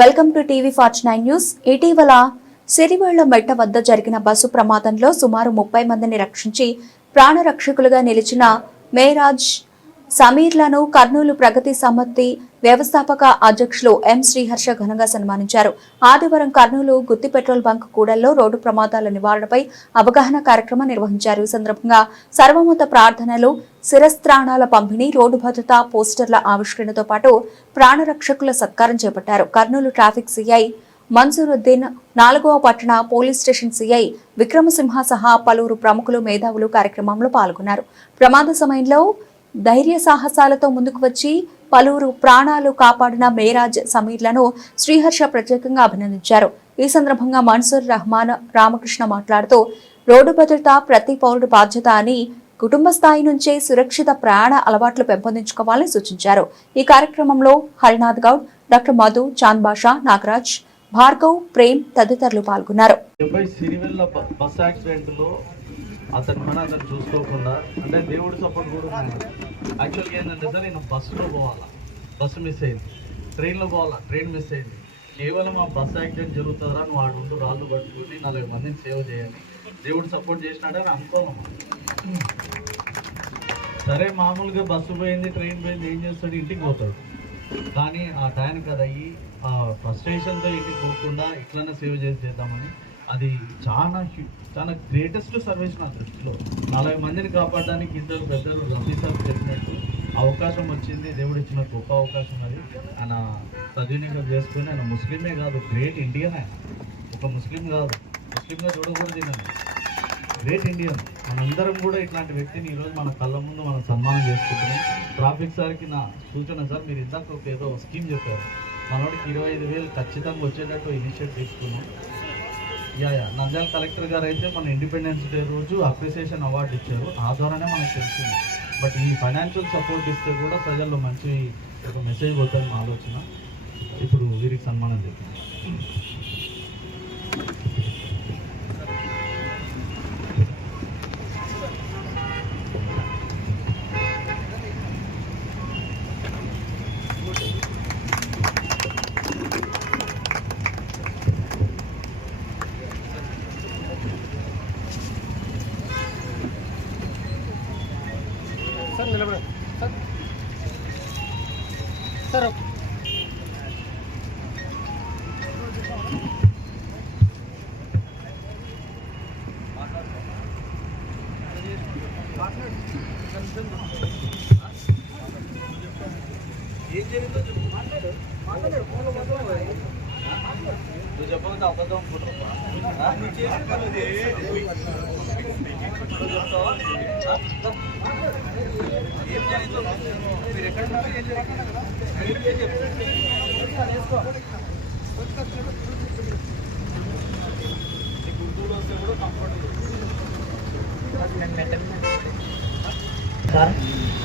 Welcome to TV ఫార్చ్ nine news. ఇటీవల సిరివేళ్ళ మెట్ట వద్ద జరిగిన బస్సు ప్రమాదంలో సుమారు ముప్పై మందిని రక్షించి ప్రాణరక్షకులుగా నిలిచిన మేరాజ్ సమీర్లను కర్నూలు ప్రగతి సమితి వ్యవస్థాపక అధ్యక్షులు ఎం శ్రీహర్ష ఘనంగా సన్మానించారు. ఆదివారం కర్నూలు గుత్తి పెట్రోల్ బంక్ కూడల్లో రోడ్డు ప్రమాదాల నివారణపై అవగాహన కార్యక్రమం నిర్వహించారు. ఈ సందర్భంగా సర్వమత ప్రార్థనలు శిరస్త్రాణాల పంపిణీ రోడ్డు భద్రత పోస్టర్ల ఆవిష్కరణతో పాటు ప్రాణరక్షకుల సత్కారం చేపట్టారు. కర్నూలు ట్రాఫిక్ సిఐ మన్సూరుద్దీన్ నాలుగవ పట్టణ పోలీస్ స్టేషన్ సిఐ విక్రమసింహ సహా పలువురు ప్రముఖులు మేధావులు కార్యక్రమంలో పాల్గొన్నారు. ప్రమాద సమయంలో ధైర్య సాహసాలతో ముందుకు వచ్చి పలువురు ప్రాణాలు కాపాడిన మేరాజ్ సమీర్లను శ్రీహర్ష ప్రత్యేకంగా అభినందించారు. ఈ సందర్భంగా మన్సూర్ రహమాన్ రామకృష్ణ మాట్లాడుతూ రోడ్డు భద్రత ప్రతి పౌరుడి బాధ్యత అని కుటుంబ స్థాయి నుంచే సురక్షిత ప్రయాణ అలవాట్లు పెంపొందించుకోవాలని సూచించారు. ఈ కార్యక్రమంలో హరినాథ్ గౌడ్ డాక్టర్ మధు చాంద్ బాషా నాగరాజ్ భార్గవ్ ప్రేమ్ తదితరులు పాల్గొన్నారు. అతను మన అతను చూసుకోకుండా అంటే దేవుడి సపోర్ట్ కూడా యాక్చువల్గా ఏంటంటే సార్ నేను బస్సులో పోవాలా. బస్సు మిస్ అయింది. ట్రైన్లో పోవాలా. ట్రైన్ మిస్ అయింది. కేవలం ఆ బస్ యాక్సిడెంట్ జరుగుతుందా నువ్వు వాడు ఉండు రాళ్ళు పట్టుకుని నలభై మందిని సేవ్ చేయాలి. దేవుడు సపోర్ట్ చేసినాడని అనుకోను. సరే మామూలుగా బస్సు పోయింది ట్రైన్ పోయింది ఏం చేస్తాడు? ఇంటికి పోతాడు. కానీ ఆ టైంకి అది అయ్యి ఆ ఫ్రస్ట్రేషన్తో ఇంటికి పోకుండా ఇట్లనే సేవ్ చేసి చేద్దామని అది చాలా చాలా గ్రేటెస్ట్ సర్వీస్ నా దృష్టిలో. నలభై మందిని కాపాడడానికి ఇద్దరు పెద్దలు రఫీ సార్ చెప్పినట్టు అవకాశం వచ్చింది దేవుడు ఇచ్చిన గొప్ప అవకాశం అది. ఆయన సద్వినియోగం చేసుకుని ఆయన ముస్లిమే కాదు గ్రేట్ ఇండియన్ ఆయన. ఒక ముస్లిం కాదు ముస్లింగా చూడకూడదు నేను గ్రేట్ ఇండియన్ మనందరం కూడా ఇట్లాంటి వ్యక్తిని ఈరోజు మన కళ్ళ ముందు మనం సన్మానం చేసుకుంటున్నాం. ట్రాఫిక్ సార్కి నా సూచన సార్ మీరు ఇందాక ఒక ఏదో స్కీమ్ చెప్పారు. మనోడికి ఇరవై ఐదు వేలు ఖచ్చితంగా వచ్చేటట్టు ఇనిషియేట్ తీసుకున్నాం. Yeah yeah. నంద్యాల కలెక్టర్ గారు అయితే మన ఇండిపెండెన్స్ డే రోజు అప్రిసియేషన్ అవార్డు ఇచ్చారు. ఆ ద్వారానే మనకు తెలిసింది బట్ ఈ ఫైనాన్షియల్ సపోర్ట్ ఇస్తే కూడా ప్రజల్లో మంచి ఒక మెసేజ్ పోతుంది మా ఆలోచన. ఇప్పుడు వీరికి సన్మానం చేద్దాం నువ్వు చెప్పకపోతే అబద్ధం అనుకుంటున్నావా? నువ్వు చెప్తావా? ఏం జరిగిందో మీరు ఎక్కడ ఏం జరిగింది? వస్తే కూడా కంఫర్ట్ సార్.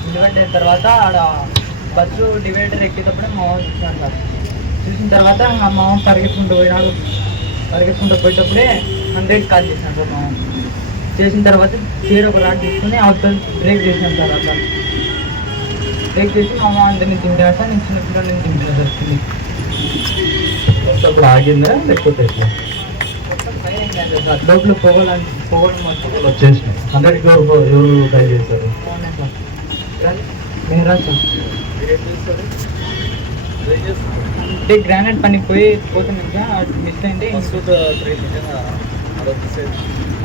ఎందుకంటే తర్వాత ఆడ బస్సు డివైడర్ ఎక్కేటప్పుడు మా మామ చూసాను సార్. చూసిన తర్వాత మా మామ పరిగెత్తుకుంటూ పోయినాడు. పరిగెత్తుకుంటూ పోయేటప్పుడే హండ్రెడ్ కాల్ చేశాను సార్ మా చేసిన తర్వాత చీర ఒక రాడ్ తీసుకుని అవతల బ్రేక్ చేసాను సార్ అట్లా బ్రేక్ చేసి మా మామ అందరిని తింటాను సార్ నేను చిన్న పిల్లల్ని తింటాను సార్. ఆగిందా లేకపోతే లోపల పొగలని పొగలు మొత్తం వచ్చేసినాయి హండ్రెడ్ ఎవరు ఎవరు ట్రై చేశారు? బాగున్నాయి సార్. అంటే గ్రానైట్ పని పోయి పోతున్నాం సార్ అది మిస్ అయింది.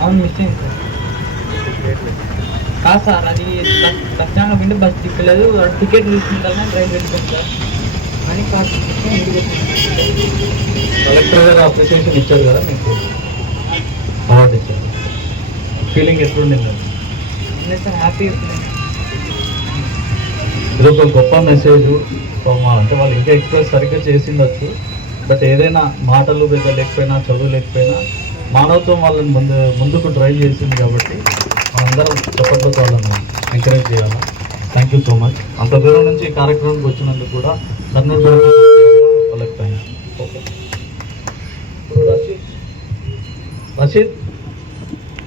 అవును మిస్ అయింది సార్. కాదు సార్ అది బస్ బస్ స్టాండ్లో బస్ తిప్పలేదు టికెట్ తీసుకుంటానే డ్రైవ్ వెళ్ళిపోయింది సార్. అని కార్ కలెక్టర్ గారు అప్రిసియేషన్ ఇచ్చారు కదా మీకు? అవార్డు ఇచ్చారు ఫీలింగ్ ఎట్లుండింది? లేదు సార్ హ్యాపీ ఇది ఒక గొప్ప మెసేజ్ అంటే వాళ్ళు ఇంకా ఎక్స్ప్రెస్ సరిగ్గా చేసిండొచ్చు. బట్ ఏదైనా మాటలు పెద్ద లేకపోయినా చదువు లేకపోయినా మానవత్వం వాళ్ళని ముందు ముందుకు డ్రైవ్ చేసింది కాబట్టి మనందరం చెప్పట్లతో వాళ్ళని ఎంకరేజ్ చేయాలి? థ్యాంక్ యూ సో మచ్ అంత దూరం నుంచి ఈ కార్యక్రమానికి వచ్చినందుకు కూడా కర్నూలు असे